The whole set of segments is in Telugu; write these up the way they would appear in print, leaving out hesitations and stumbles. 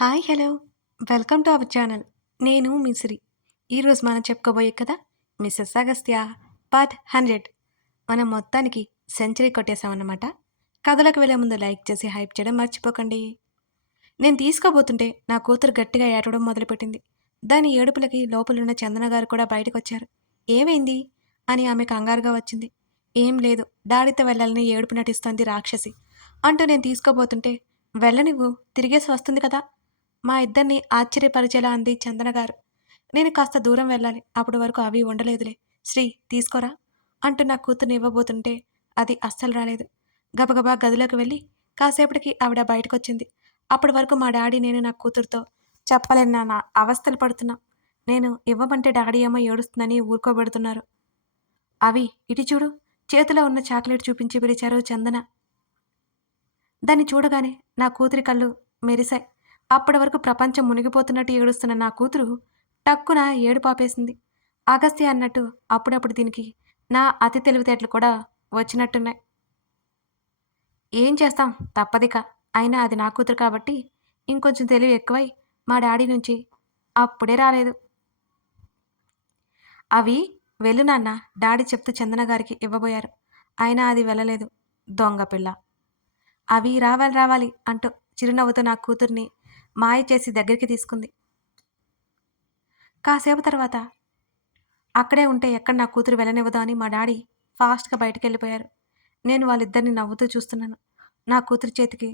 Hi hello welcome to our channel. నేను మీ సిరి. ఈరోజు మనం చెప్పుకోబోయే కథ మిస్సెస్ అగస్త్య పార్ట్ 100. మనం మొత్తానికి సెంచరీ కొట్టేశామన్నమాట. కథలకు వెళ్ళే ముందు లైక్ చేసి హైప్ చేయడం మర్చిపోకండి. నేను తీసుకోబోతుంటే నా కూతురు గట్టిగా ఏడవడం మొదలుపెట్టింది. దాని ఏడుపులకి లోపలున్న చందన గారు కూడా బయటకొచ్చారు. ఏమైంది అని ఆమె కంగారుగా వచ్చింది. ఏం లేదు, డాడీతో వెళ్ళాలని ఏడుపు నటిస్తోంది రాక్షసి అంటూ నేను తీసుకోబోతుంటే వెళ్ళనివ్వు, తిరిగేసి వస్తుంది కదా. మా ఇద్దరిని ఆశ్చర్యపరిచేలా అంది చందన గారు. నేను కాస్త దూరం వెళ్ళాలి, అప్పటి వరకు అవి ఉండలేదులే. శ్రీ తీసుకోరా అంటూ నా కూతుర్ని ఇవ్వబోతుంటే అది అస్సలు రాలేదు. గబగబా గదిలోకి వెళ్ళి కాసేపటికి ఆవిడ బయటకొచ్చింది. అప్పటి వరకు మా డాడీ నేను నా కూతురుతో చెప్పలేని నా అవస్థలు పడుతున్నా. నేను ఇవ్వమంటే డాడీ ఏమో ఏడుస్తుందని ఊరుకోబెడుతున్నారు. అవి ఇటు చూడు, చేతిలో ఉన్న చాక్లెట్ చూపించి పిలిచారు చందన. దాన్ని చూడగానే నా కూతురి కళ్ళు మెరిశాయి. అప్పటి వరకు ప్రపంచం మునిగిపోతున్నట్టు ఏడుస్తున్న నా కూతురు టక్కున ఏడుపాపేసింది. అగస్త్య అన్నట్టు అప్పుడప్పుడు దీనికి నా అతి తెలివితేటలు కూడా వచ్చినట్టున్నాయి. ఏం చేస్తాం, తప్పదిక. అయినా అది నా కూతురు కాబట్టి ఇంకొంచెం తెలివి ఎక్కువై మా డాడీ నుంచి అప్పుడే రాలేదు. అవి వెళ్ళు నాన్న, డాడీ చెప్తూ చందన గారికి ఇవ్వబోయారు. అయినా అది వెళ్ళలేదు. దొంగ పిల్ల. అవి రావాలి రావాలి అంటూ చిరునవ్వుతో నా కూతుర్ని మాయ చేసి దగ్గరికి తీసుకుంది. కాసేపు తర్వాత అక్కడే ఉంటే ఎక్కడ నా కూతురు వెళ్ళనివ్వదు అని మా డాడీ ఫాస్ట్గా బయటికెళ్ళిపోయారు. నేను వాళ్ళిద్దరిని నవ్వుతూ చూస్తున్నాను. నా కూతురు చేతికి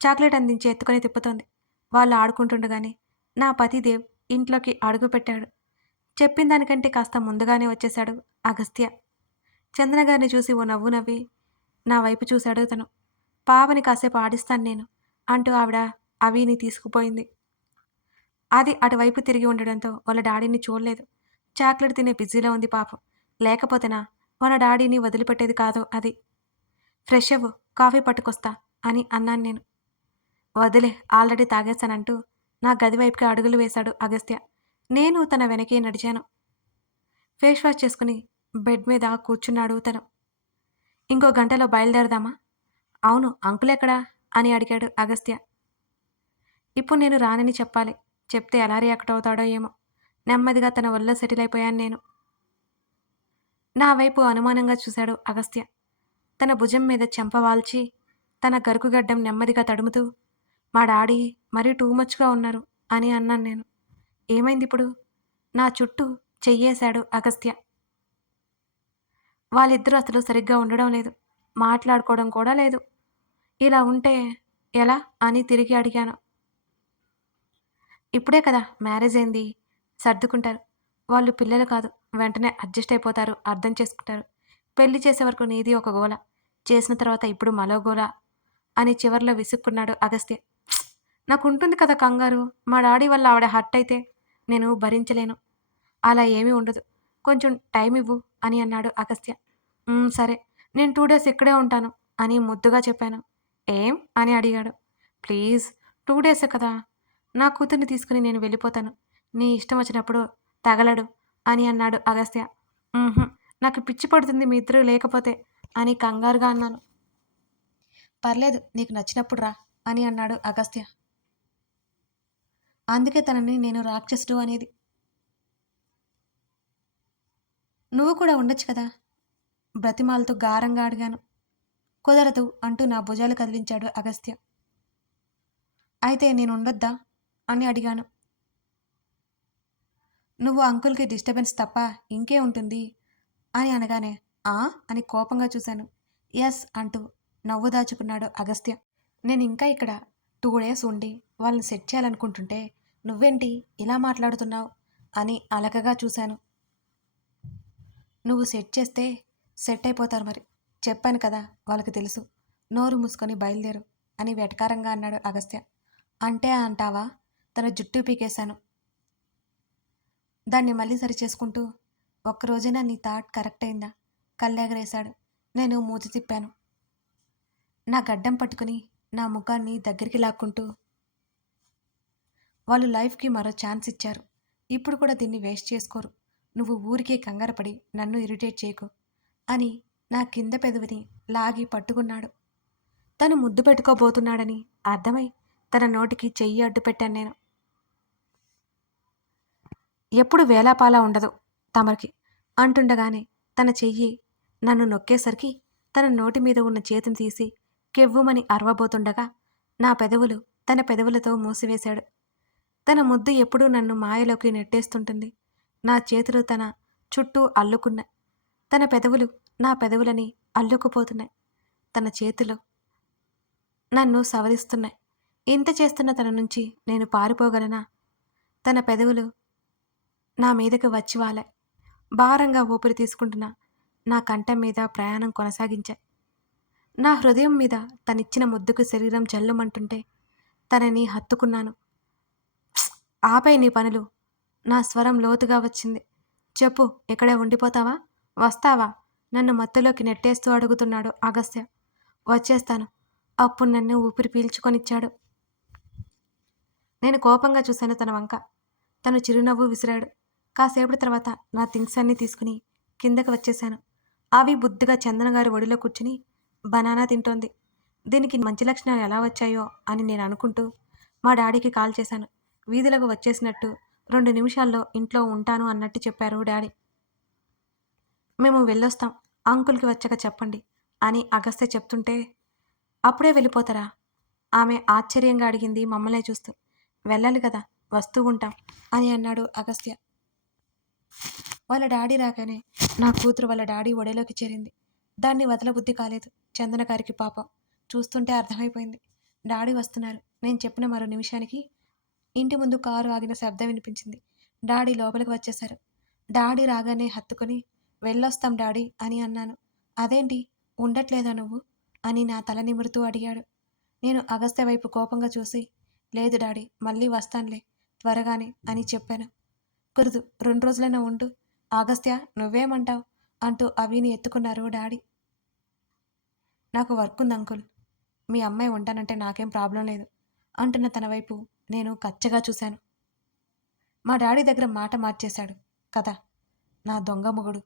చాక్లెట్ అందించి ఎత్తుకొని తిప్పుతోంది. వాళ్ళు ఆడుకుంటుండగానే నా పతిదేవ్ ఇంట్లోకి అడుగుపెట్టాడు. చెప్పిన దానికంటే కాస్త ముందుగానే వచ్చేశాడు అగస్త్య. చందన గారిని చూసి ఓ నవ్వు నవ్వి నా వైపు చూశాడు తను. పాపని కాసేపు ఆడిస్తాను నేను అంటూ ఆవిడ అవిని తీసుకుపోయింది. అది అటువైపు తిరిగి ఉండడంతో వాళ్ళ డాడీని చూడలేదు. చాక్లెట్ తినే బిజీలో ఉంది పాపం. లేకపోతేనా వాళ్ళ డాడీని వదిలిపెట్టేది కాదు అది. ఫ్రెష్ అవ్వు, కాఫీ పట్టుకొస్తా అని అన్నాను నేను. వదిలే, ఆల్రెడీ తాగేశానంటూ నా గది వైపుకి అడుగులు వేశాడు అగస్త్య. నేను తన వెనకే నడిచాను. ఫేస్ వాష్ చేసుకుని బెడ్ మీద కూర్చున్నాడు తను. ఇంకో గంటలో బయలుదేరదామా? అవును, అంకులెక్కడా అని అడిగాడు అగస్త్య. ఇప్పుడు నేను రానని చెప్పాలి. చెప్తే ఎలా రియాక్ట్ అవుతాడో ఏమో. నెమ్మదిగా తన ఒళ్ళో సెటిల్ అయిపోయాను నేను. నా వైపు అనుమానంగా చూశాడు అగస్త్య. తన భుజం మీద చెంప వాల్చి తన గరుకుగడ్డం నెమ్మదిగా తడుముతూ, మా డాడీ మరీ టూ మచ్గా ఉన్నారు అని అన్నాను నేను. ఏమైందిప్పుడు? నా చుట్టూ చెయ్యేశాడు అగస్త్య. వాళ్ళిద్దరూ అసలు సరిగ్గా ఉండడం లేదు. మాట్లాడుకోవడం కూడా లేదు. ఇలా ఉంటే ఎలా అని తిరిగి అడిగాను. ఇప్పుడే కదా మ్యారేజ్ అయింది, సర్దుకుంటారు. వాళ్ళు పిల్లలు కాదు, వెంటనే అడ్జస్ట్ అయిపోతారు, అర్థం చేసుకుంటారు. పెళ్లి చేసే వరకు నీది ఒక గోల, చేసిన తర్వాత ఇప్పుడు మరో గోల అని చివర్లో విసుక్కున్నాడు అగస్త్య. నాకుంటుంది కదా కంగారు, మా డాడీ వల్ల ఆవిడ హర్ట్ అయితే నేను భరించలేను. అలా ఏమీ ఉండదు, కొంచెం టైం ఇవ్వు అని అన్నాడు అగస్త్య. సరే, నేను 2 డేస్ ఇక్కడే ఉంటాను అని ముద్దుగా చెప్పాను. ఏం అని అడిగాడు. ప్లీజ్, 2 డేసే కదా, నా కూతుర్ని తీసుకుని నేను వెళ్ళిపోతాను. నీ ఇష్టం వచ్చినప్పుడు తగలడు అని అన్నాడు అగస్త్య. "ఉహుం, నాకు పిచ్చి పడుతుంది మీ ఇద్దరు లేకపోతే" అని కంగారుగా అన్నాను. పర్లేదు, నీకు నచ్చినప్పుడు రా అని అన్నాడు అగస్త్య. అందుకే తనని నేను రాక్షసుడు అనేది. నువ్వు కూడా ఉండొచ్చు కదా, బ్రతిమాలతో గారంగా అడిగాను. కుదరదు అంటూ నా భుజాలు కదిలించాడు అగస్త్య. అయితే నేను ఉండొద్దా అని అడిగాను. నువ్వు అంకుల్కి డిస్టర్బెన్స్ తప్ప ఇంకే ఉంటుంది అని అనగానే ఆ అని కోపంగా చూశాను. ఎస్ అంటూ నవ్వు దాచుకున్నాడు అగస్త్య. నేను ఇంకా ఇక్కడ 2 డేస్ ఉండి వాళ్ళని సెట్ చేయాలనుకుంటుంటే నువ్వేంటి ఇలా మాట్లాడుతున్నావు అని అలకగా చూశాను. నువ్వు సెట్ చేస్తే సెట్ అయిపోతారు మరి. చెప్పాను కదా, వాళ్ళకి తెలుసు. నోరు మూసుకొని బయలుదేరు అని వెటకారంగా అన్నాడు అగస్త్య. అంటే అంటావా? తన జుట్టు పీకేశాను. దాన్ని మళ్ళీ సరిచేసుకుంటూ, ఒక్కరోజైనా నీ థాట్ కరెక్ట్ అయిందా? కళ్ళెగరేశాడు. నేను మూతి తిప్పాను. నా గడ్డం పట్టుకుని నా ముఖాన్ని దగ్గరికి లాక్కుంటూ, వాళ్ళు లైఫ్కి మరో ఛాన్స్ ఇచ్చారు, ఇప్పుడు కూడా దీన్ని వేస్ట్ చేసుకోరు. నువ్వు ఊరికే కంగారపడి నన్ను ఇరిటేట్ చేయకు అని నా కింద పెదవిని లాగి పట్టుకున్నాడు. తను ముద్దు పెట్టుకోబోతున్నాడని అర్థమై తన నోటికి చెయ్యి అడ్డు పెట్టాను నేను. ఎప్పుడు వేలాపాలా ఉండదు తమరికి అంటుండగానే తన చెయ్యి నన్ను నొక్కేసరికి తన నోటి మీద ఉన్న చేతిని తీసి కెవ్వుమని అరవబోతుండగా నా పెదవులు తన పెదవులతో మూసివేశాడు. తన ముద్దు ఎప్పుడూ నన్ను మాయలోకి నెట్టేస్తుంటుంది. నా చేతులు తన చుట్టూ అల్లుకున్నాయి. తన పెదవులు నా పెదవులని అల్లుకుపోతున్నాయి. తన చేతులు నన్ను సవరిస్తున్నాయి. ఇంత చేస్తున్న తన నుంచి నేను పారిపోగలనా? తన పెదవులు నా మీదకి వచ్చి వాలాయి. భారంగా ఊపిరి తీసుకుంటున్నా నా కంఠం మీద ప్రయాణం కొనసాగించాయి. నా హృదయం మీద తనిచ్చిన ముద్దుకు శరీరం జల్లుమంటుంటే తనని హత్తుకున్నాను. ఆపై నీ పనులు. నా స్వరం లోతుగా వచ్చింది. చెప్పు, ఇక్కడే ఉండిపోతావా? వస్తావా? నన్ను మత్తులోకి నెట్టేస్తూ అడుగుతున్నాడు అగస్త్య. వచ్చేస్తాను. అప్పుడు నన్ను ఊపిరి పీల్చుకొనిచ్చాడు. నేను కోపంగా చూశాను తన వంక. తను చిరునవ్వు విసిరాడు. కాసేపటి తర్వాత నా థింగ్స్ అన్నీ తీసుకుని కిందకి వచ్చేశాను. అవి బుద్ధిగా చందన గారి ఒడిలో కూర్చుని బనానా తింటోంది. దీనికి మంచి లక్షణాలు ఎలా వచ్చాయో అని నేను అనుకుంటూ మా డాడీకి కాల్ చేశాను. వీధులకు వచ్చేసినట్టు 2 నిమిషాల్లో ఇంట్లో ఉంటాను అన్నట్టు చెప్పారు డాడీ. మేము వెళ్ళొస్తాం, అంకుల్కి వచ్చాక చెప్పండి అని అగస్త్య చెప్తుంటే, అప్పుడే వెళ్ళిపోతారా? ఆమె ఆశ్చర్యంగా అడిగింది మమ్మల్నే చూస్తూ. వెళ్ళాలి కదా, వస్తూ ఉంటాం అని అన్నాడు అగస్త్య. వాళ్ళ డాడీ రాగానే నా కూతురు వాళ్ళ డాడీ ఒడిలోకి చేరింది. దాన్ని వదలబుద్ధి కాలేదు చందన గారికి. పాపం చూస్తుంటే అర్థమైపోయింది. డాడీ వస్తున్నారు. నేను చెప్పిన మరో నిమిషానికి ఇంటి ముందు కారు ఆగిన శబ్దం వినిపించింది. డాడీ లోపలికి వచ్చేశారు. డాడీ రాగానే హత్తుకొని వెళ్ళొస్తాం డాడీ అని అన్నాను. అదేంటి, ఉండట్లేదా నువ్వు అని నా తల నిమురుతూ అడిగాడు. నేను అగస్త్య వైపు కోపంగా చూసి, లేదు డాడీ, మళ్ళీ వస్తానులే త్వరగానే అని చెప్పాను. కుదరదు, 2 రోజులైనా ఉండు. అగస్త్య, నువ్వేమంటావు అంటూ అవిని ఎత్తుకున్నారు డాడీ. నాకు వర్క్ ఉంది అంకుల్, మీ అమ్మాయి ఉంటానంటే నాకేం ప్రాబ్లం లేదు అంటున్న తన వైపు నేను కచ్చగా చూశాను. మా డాడీ దగ్గర మాట మార్చేశాడు కదా నా దొంగ మొగుడు.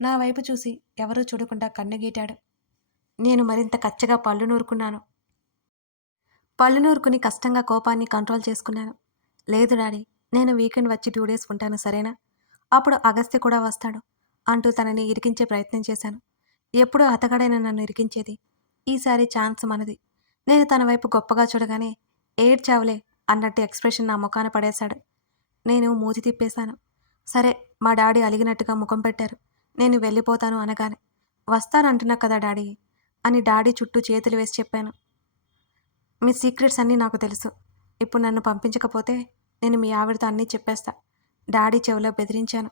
నా వైపు చూసి ఎవరూ చూడకుండా కన్నుగీటాడు. నేను మరింత కచ్చగా పళ్ళు నూరుకున్నాను. పళ్ళు నూరుకుని కష్టంగా కోపాన్ని కంట్రోల్ చేసుకున్నాను. లేదు డాడీ, నేను వీకెండ్ వచ్చి 2 డేస్ ఉంటాను, సరేనా? అప్పుడు అగస్త్య కూడా వస్తాడు అంటూ తనని ఇరికించే ప్రయత్నం చేశాను. ఎప్పుడూ అతగాడైన నన్ను ఇరికించేది. ఈసారి ఛాన్స్ మనది. నేను తన వైపు గొప్పగా చూడగానే ఏడ్చావులే అన్నట్టు ఎక్స్ప్రెషన్ నా ముఖాన పడేశాడు. నేను మూతి తిప్పేశాను. సరే, మా డాడీ అలిగినట్టుగా ముఖం పెట్టారు. నేను వెళ్ళిపోతాను అనగానే, వస్తానంటున్నా కదా డాడీ అని డాడీ చుట్టూ చేతులు వేసి చెప్పాను. మీ సీక్రెట్స్ అన్నీ నాకు తెలుసు. ఇప్పుడు నన్ను పంపించకపోతే నేను మీ ఆవిడతో అన్నీ చెప్పేస్తా డాడీ చెవిలో బెదిరించాను.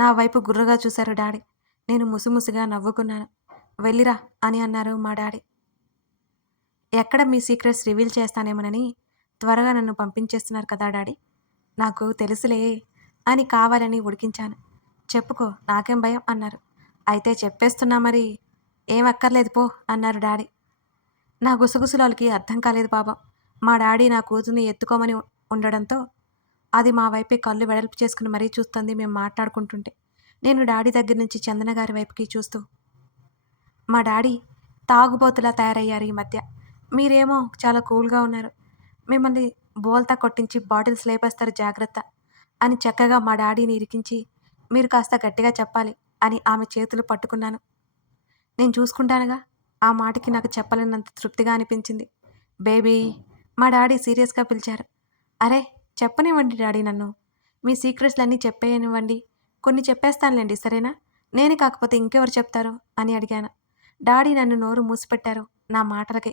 నా వైపు గుర్రగా చూశారు డాడీ. నేను ముసిముసిగా నవ్వుకున్నాను. వెళ్ళిరా అని అన్నారు మా డాడీ. ఎక్కడ మీ సీక్రెట్స్ రివీల్ చేస్తానేమోనని త్వరగా నన్ను పంపించేస్తున్నారు కదా డాడీ. నాకు తెలుసులే అని కావాలని ఉడికించాను. చెప్పుకో, నాకేం భయం అన్నారు. అయితే చెప్పేస్తున్నా మరి. ఏం అక్కర్లేదు పో అన్నారు డాడీ. నా గుసగుసలకి అర్థం కాలేదు పాపం. మా డాడీ నా కూతుర్ని ఎత్తుకోమని ఉండడంతో అది మా వైపే కళ్ళు వెడల్పు చేసుకుని మరీ చూస్తుంది మేము మాట్లాడుకుంటుంటే. నేను డాడీ దగ్గర నుంచి చందన గారి వైపుకి చూస్తూ, మా డాడీ తాగుబోతులా తయారయ్యారు ఈ మధ్య. మీరేమో చాలా కూల్గా ఉన్నారు. మిమ్మల్ని బోల్తా కొట్టించి బాటిల్స్ లేపేస్తారు, జాగ్రత్త అని చక్కగా మా డాడీని ఇరికించి, మీరు కాస్త గట్టిగా చెప్పాలి అని ఆమె చేతులు పట్టుకున్నాను. నేను చూసుకుంటానుగా. ఆ మాటకి నాకు చెప్పలేనంత తృప్తిగా అనిపించింది. బేబీ, మా డాడీ సీరియస్గా పిలిచారు. అరే, చెప్పనివ్వండి డాడీ, నన్ను మీ సీక్రెట్స్లన్నీ చెప్పేయనివ్వండి. కొన్ని చెప్పేస్తానులేండి, సరేనా? నేను కాకపోతే ఇంకెవరు చెప్తారు అని అడిగాను. డాడీ నన్ను నోరు మూసిపెట్టారు నా మాటలకి.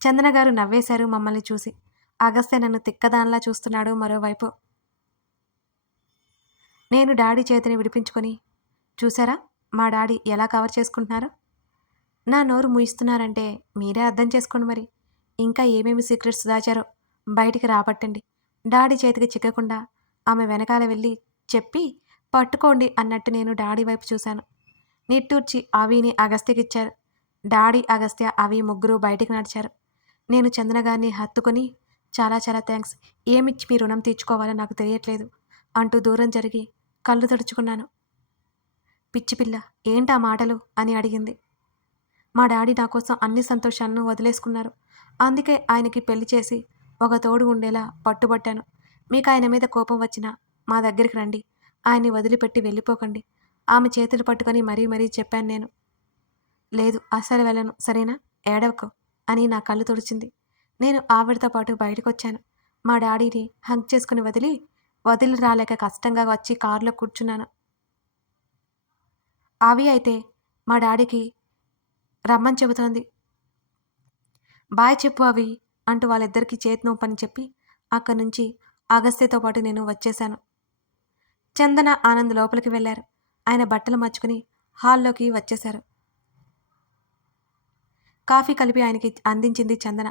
చందన గారు నవ్వేశారు మమ్మల్ని చూసి. అగస్త్య నన్ను తిక్కదానిలా చూస్తున్నాడు మరోవైపు. నేను డాడీ చేతిని విడిపించుకొని, చూసారా మా డాడీ ఎలా కవర్ చేసుకుంటున్నారో? నా నోరు మూయిస్తున్నారంటే మీరే అర్థం చేసుకోండి మరి. ఇంకా ఏమేమి సీక్రెట్స్ దాచారో బయటికి రాబట్టండి. డాడీ చేతికి చిక్కకుండా ఆమె వెనకాల వెళ్ళి చెప్పి పట్టుకోండి అన్నట్టు నేను డాడీ వైపు చూశాను. నిట్టూర్చి అవిని అగస్త్యకిచ్చారు. డాడీ, అగస్త్య, అవి ముగ్గురు బయటికి నడిచారు. నేను చందన గారిని హత్తుకొని, చాలా చాలా థ్యాంక్స్, ఏమిచ్చి మీ రుణం తీర్చుకోవాలో నాకు తెలియట్లేదు అంటూ దూరం జరిగి కళ్ళు తుడుచుకున్నాను. పిచ్చి పిల్ల, ఏంటా మాటలు అని అడిగింది. మా డాడీ నా కోసం అన్ని సంతోషాలను వదిలేసుకున్నారు. అందుకే ఆయనకి పెళ్లి చేసి ఒక తోడు ఉండేలా పట్టుబట్టాను. మీకు ఆయన మీద కోపం వచ్చినా మా దగ్గరికి రండి. ఆయన్ని వదిలిపెట్టి వెళ్ళిపోకండి. ఆమె చేతులు పట్టుకొని మరీ మరీ చెప్పాను నేను. లేదు అస్సలు వెళ్ళను సరేనా? ఏడవకు అని నా కళ్ళు తుడిచింది. నేను ఆవిడతో పాటు బయటకొచ్చాను. మా డాడీని హగ్ చేసుకుని వదిలి రాలేక కష్టంగా వచ్చి కారులో కూర్చున్నాను. అవి అయితే మా డాడీకి రమ్మని చెబుతోంది. బాయ్ చెప్పు అవి అంటూ వాళ్ళిద్దరికీ చేతి నొప్పని చెప్పి అక్కడి నుంచి అగస్త్యతో పాటు నేను వచ్చేశాను. చందన, ఆనంద్ లోపలికి వెళ్లారు. ఆయన బట్టలు మార్చుకుని హాల్లోకి వచ్చేశారు. కాఫీ కలిపి ఆయనకి అందించింది చందన.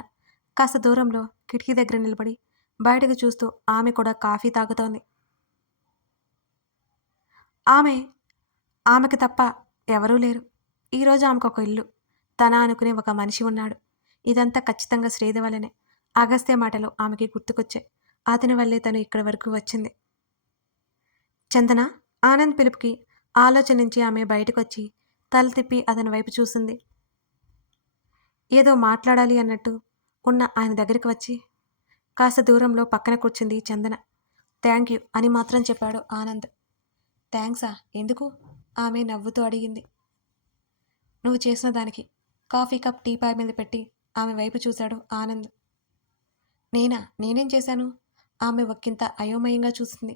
కాస్త దూరంలో కిటికీ దగ్గర నిలబడి బయటకు చూస్తూ ఆమె కూడా కాఫీ తాగుతోంది. ఆమెకి తప్ప ఎవరూ లేరు. ఈరోజు ఆమెకొక ఇల్లు, తన అనుకునే ఒక మనిషి ఉన్నాడు. ఇదంతా ఖచ్చితంగా శ్రీధ వల్లనే. అగస్త్య మాటలు ఆమెకి గుర్తుకొచ్చాయి. అతని వల్లే తను ఇక్కడి వరకు వచ్చింది. చందన, ఆనంద్ పిలుపుకి ఆలోచన నుంచి ఆమె బయటకొచ్చి తల తిప్పి అతని వైపు చూసింది. ఏదో మాట్లాడాలి అన్నట్టు ఉన్న ఆయన దగ్గరికి వచ్చి కాస్త దూరంలో పక్కన కూర్చుంది చందన. థ్యాంక్ యూ అని మాత్రం చెప్పాడు ఆనంద్. థ్యాంక్సా? ఎందుకు? ఆమె నవ్వుతూ అడిగింది. నువ్వు చేసిన దానికి. కాఫీ కప్ టీపాయ్ మీద పెట్టి ఆమె వైపు చూశాడు ఆనంద్. నేనేం చేశాను? ఆమె ఒక్కింత అయోమయంగా చూసింది.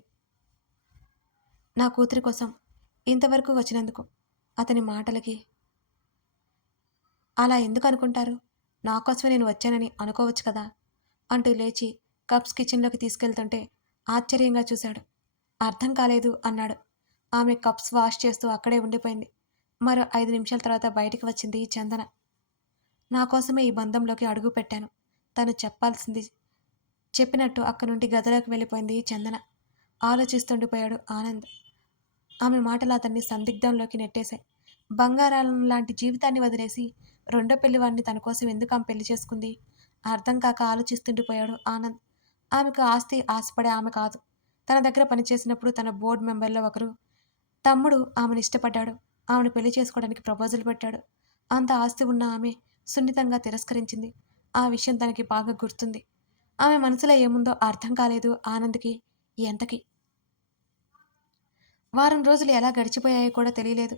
నా కూతురి కోసం ఇంతవరకు వచ్చినందుకు. అతని మాటలకి అలా ఎందుకు అనుకుంటారు? నా కోసమే నేను వచ్చానని అనుకోవచ్చు కదా అంటూ లేచి కప్స్ కిచెన్లోకి తీసుకెళ్తుంటే ఆశ్చర్యంగా చూశాడు. అర్థం కాలేదు అన్నాడు. ఆమె కప్స్ వాష్ చేస్తూ అక్కడే ఉండిపోయింది. మరో 5 నిమిషాల తర్వాత బయటికి వచ్చింది చందన. నా కోసమే ఈ బంధంలోకి అడుగు పెట్టాను. తను చెప్పాల్సింది చెప్పినట్టు అక్కడి నుండి గదిలోకి వెళ్ళిపోయింది చందన. ఆలోచిస్తుండిపోయాడు ఆనంద్. ఆమె మాటలు అతన్ని సందిగ్ధంలోకి నెట్టేశాయి. బంగారాలం లాంటి జీవితాన్ని వదిలేసి రెండో పెళ్లివాడిని తన కోసం ఎందుకు ఆమె పెళ్లి చేసుకుంది? అర్థం కాక ఆలోచిస్తుండిపోయాడు ఆనంద్. ఆమెకు ఆస్తి ఆశపడే ఆమె కాదు. తన దగ్గర పనిచేసినప్పుడు తన బోర్డు మెంబర్లో ఒకరు తమ్ముడు ఆమెను ఇష్టపడ్డాడు. ఆమెను పెళ్లి చేసుకోవడానికి ప్రపోజల్ పెట్టాడు. అంత ఆస్తి ఉన్న ఆమె సున్నితంగా తిరస్కరించింది. ఆ విషయం తనకి బాగా గుర్తుంది. ఆమె మనసులో ఏముందో అర్థం కాలేదు ఆనంద్కి ఎంతకి. వారం రోజులు ఎలా గడిచిపోయాయో కూడా తెలియలేదు.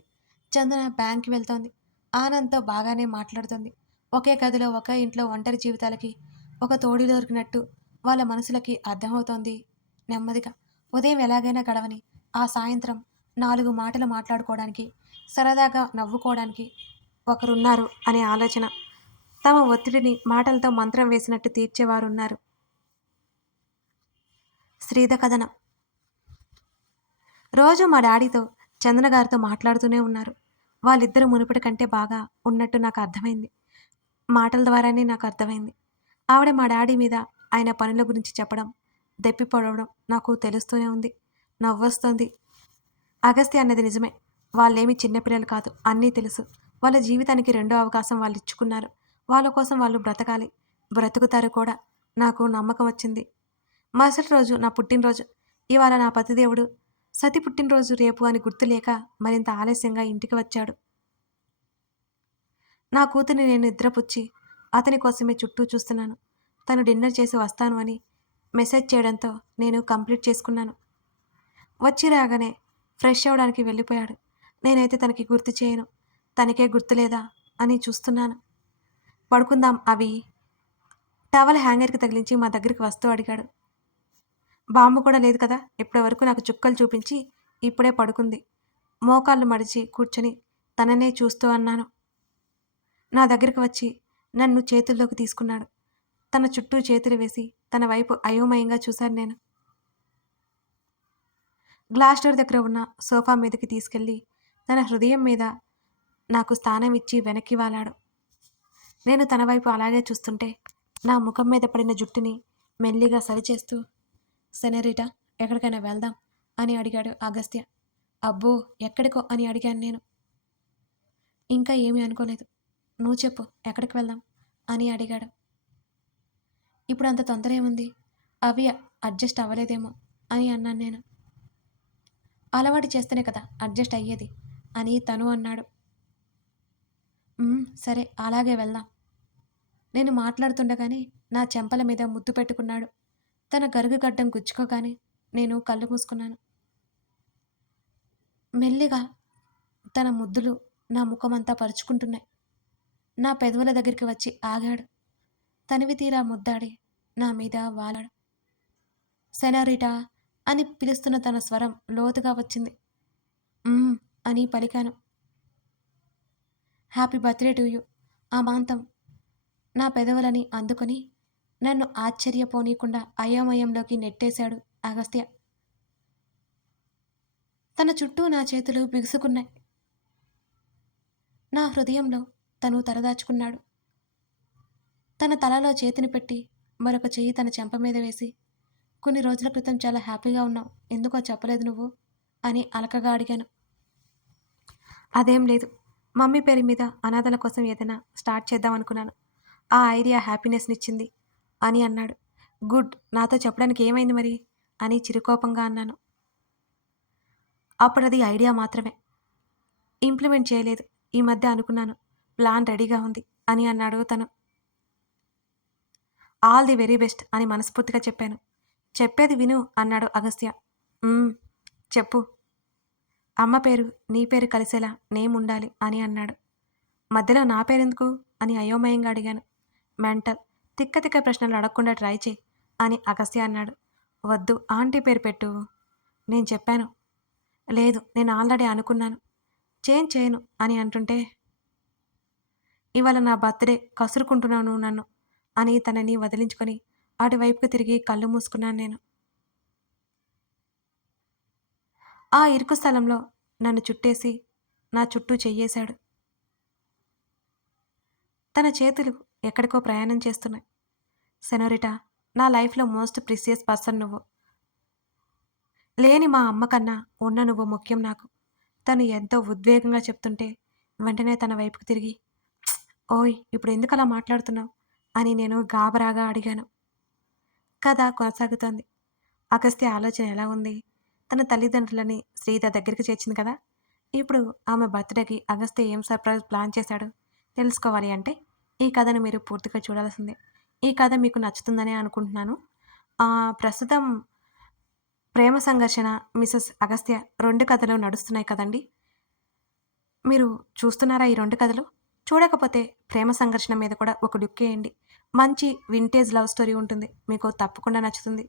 చందన బ్యాంక్కి వెళ్తోంది. ఆనంద్తో బాగానే మాట్లాడుతోంది. ఒకే గదిలో ఒకే ఇంట్లో ఒంటరి జీవితాలకి ఒక తోడు దొరికినట్టు వాళ్ళ మనసులకి అర్థమవుతోంది నెమ్మదిగా. ఉదయం ఎలాగైనా గడవని ఆ సాయంత్రం 4 మాటలు మాట్లాడుకోవడానికి, సరదాగా నవ్వుకోవడానికి ఒకరున్నారు అనే ఆలోచన. తమ ఒత్తిడిని మాటలతో మంత్రం వేసినట్టు తీర్చేవారున్నారు. శ్రీధ కథనం. రోజు మా డాడీతో చందన గారితో మాట్లాడుతూనే ఉన్నారు. వాళ్ళిద్దరూ మునుపటి కంటే బాగా ఉన్నట్టు నాకు అర్థమైంది. మాటల ద్వారానే నాకు అర్థమైంది. ఆవిడ మా డాడీ మీద ఆయన పనుల గురించి చెప్పడం, దెప్పి పొడవడం నాకు తెలుస్తూనే ఉంది. నవ్వొస్తోంది. అగస్త్య అన్నది నిజమే. వాళ్ళేమి చిన్నపిల్లలు కాదు. అన్నీ తెలుసు. వాళ్ళ జీవితానికి రెండో అవకాశం వాళ్ళు ఇచ్చుకున్నారు. వాళ్ళ కోసం వాళ్ళు బ్రతకాలి. బ్రతుకుతారు కూడా. నాకు నమ్మకం వచ్చింది. మరుసటి రోజు నా పుట్టినరోజు. ఇవాళ నా పతిదేవుడు సతి పుట్టినరోజు రేపు అని గుర్తులేక మరింత ఆలస్యంగా ఇంటికి వచ్చాడు. నా కూతురిని నేను నిద్రపుచ్చి అతని కోసమే చుట్టూ చూస్తున్నాను. తను డిన్నర్ చేసి వస్తాను అని మెసేజ్ చేయడంతో నేను కంప్లీట్ చేసుకున్నాను. వచ్చి రాగానే ఫ్రెష్ అవ్వడానికి వెళ్ళిపోయాడు. నేనైతే తనకి గుర్తు చేయను. తనకే గుర్తులేదా అని చూస్తున్నాను. పడుకుందాం అవి టవల్ హ్యాంగర్కి తగిలించి మా దగ్గరికి వస్తూ అడిగాడు. బాంబు కూడా లేదు కదా. ఇప్పటి వరకు నాకు చుక్కలు చూపించి ఇప్పుడే పడుకుంది. మోకాళ్ళు మడిచి కూర్చొని తననే చూస్తూ అన్నాను. నా దగ్గరికి వచ్చి నన్ను చేతుల్లోకి తీసుకున్నాడు. తన చుట్టూ చేతులు వేసి తన వైపు అయోమయంగా చూశాను నేను. గ్లాస్ డోర్ దగ్గర ఉన్న సోఫా మీదకి తీసుకెళ్ళి తన హృదయం మీద నాకు స్థానం ఇచ్చి వెనక్కి వాలాడు. నేను తన వైపు అలాగే చూస్తుంటే నా ముఖం మీద పడిన జుట్టుని మెల్లిగా సరిచేస్తూ, సెనరీటా ఎక్కడికైనా వెళ్దాం అని అడిగాడు అగస్త్య. అబ్బో ఎక్కడికో అని అడిగాను నేను. ఇంకా ఏమీ అనుకోలేదు. నువ్వు చెప్పు ఎక్కడికి వెళ్దాం అని అడిగాడు. ఇప్పుడు అంత తొందర ఏముంది? అవి అడ్జస్ట్ అవ్వలేదేమో అని అన్నాను నేను. అలవాటు చేస్తేనే కదా అడ్జస్ట్ అయ్యేది అని తను అన్నాడు. సరే అలాగే వెళ్దాం. నేను మాట్లాడుతుండగానే నా చెంపల మీద ముద్దు పెట్టుకున్నాడు. తన గరుగు గడ్డం గుచ్చుకోగానే నేను కళ్ళు మూసుకున్నాను. మెల్లిగా తన ముద్దులు నా ముఖమంతా పరుచుకుంటున్నాయి. నా పెదవుల దగ్గరికి వచ్చి ఆగాడు. తనివి తీరా ముద్దాడి నా మీద వాలాడు. సెనోరిటా అని పిలుస్తున్న తన స్వరం లోతుగా వచ్చింది. "మ్మ్" అని పలికాను. హ్యాపీ బర్త్‌డే టు యూ అమాంతం నా పెదవులని అందుకొని నన్ను ఆశ్చర్యపోనీకుండా అయోమయంలోకి నెట్టేశాడు అగస్త్య. తన చుట్టూ నా చేతులు బిగుసుకున్నాయి. నా హృదయంలో తను తలదాచుకున్నాడు. తన తలలో చేతిని పెట్టి మరొక చెయ్యి తన చెంప మీద వేసి, "కొన్ని రోజుల క్రితం చాలా హ్యాపీగా ఉన్నావు. ఎందుకో చెప్పలేదు నువ్వు" అని అలకగా అడిగాను. "అదేం లేదు. మమ్మీ పేరు మీద అనాథల కోసం ఏదైనా స్టార్ట్ చేద్దాం అనుకున్నాను. ఆ ఐడియా హ్యాపీనెస్‌నిచ్చింది" అని అన్నాడు. "గుడ్. నాతో చెప్పడానికి ఏమైంది మరి?" అని చిరుకోపంగా అన్నాను. "అప్పుడది ఐడియా మాత్రమే. ఇంప్లిమెంట్ చేయలేదు. ఈ మధ్య అనుకున్నాను. ప్లాన్ రెడీగా ఉంది" అని అన్నాడు తను. "ఆల్ ది వెరీ బెస్ట్" అని మనస్ఫూర్తిగా చెప్పాను. "చెప్పేది విను" అన్నాడు అగస్త్య. "మ్మ్. చెప్పు." "అమ్మ పేరు, నీ పేరు కలిసేలా నేమ్ ఉండాలి" అని అన్నాడు. "మధ్యలో నా పేరెందుకు?" అని అయోమయంగా అడిగాను. "మెంటల్. తిక్క తిక్క ప్రశ్నలు అడగకుండా ట్రై చేయి" అని అగస్త్య అన్నాడు. "వద్దు, ఆంటీ పేరు పెట్టు." నేను చెప్పాను. "లేదు, నేను ఆల్రెడీ అనుకున్నాను. చేంజ్ చేయను" అని అంటుంటే, "ఇవాళ నా బర్త్‌డే, కసురుకుంటున్నావు నువ్వు నన్ను" అని తనని వదిలించుకొని అటువైపుకు తిరిగి కళ్ళు మూసుకున్నాను నేను. ఆ ఇరుకు స్థలంలో నన్ను చుట్టేసి నా చుట్టూ చెయ్యేశాడు. తన చేతులు ఎక్కడికో ప్రయాణం చేస్తున్నాయి. "సెనోరిటా, నా లైఫ్‌లో మోస్ట్ ప్రిసియస్ పర్సన్ నువ్వు. లేని మా అమ్మ కన్నా ఉన్న నువ్వు ముఖ్యం నాకు." తను ఎంతో ఉద్వేగంగా చెప్తుంటే వెంటనే తన వైపుకు తిరిగి, "ఓయ్, ఇప్పుడు ఎందుకలా మాట్లాడుతున్నావు?" అని నేను గాబరాగా అడిగాను. కథ కొనసాగుతోంది. అగస్త్య ఆలోచన ఎలా ఉంది? తన తల్లిదండ్రులని శ్రీధ దగ్గరికి చేర్చింది కదా! ఇప్పుడు ఆమె బర్త్‌డేకి అగస్త్య ఏం సర్ప్రైజ్ ప్లాన్ చేశాడు? తెలుసుకోవాలి అంటే ఈ కథను మీరు పూర్తిగా చూడాల్సిందే. ఈ కథ మీకు నచ్చుతుందనే అనుకుంటున్నాను. ప్రస్తుతం 'ప్రేమ సంఘర్షణ', 'మిసెస్ అగస్త్య' 2 కథలు నడుస్తున్నాయి కదండీ! మీరు చూస్తున్నారా ఈ 2 కథలు? చూడకపోతే 'ప్రేమ సంఘర్షణ' మీద కూడా ఒక లుక్కేయండి. మంచి వింటేజ్ లవ్ స్టోరీ ఉంటుంది. మీకు తప్పకుండా నచ్చుతుంది.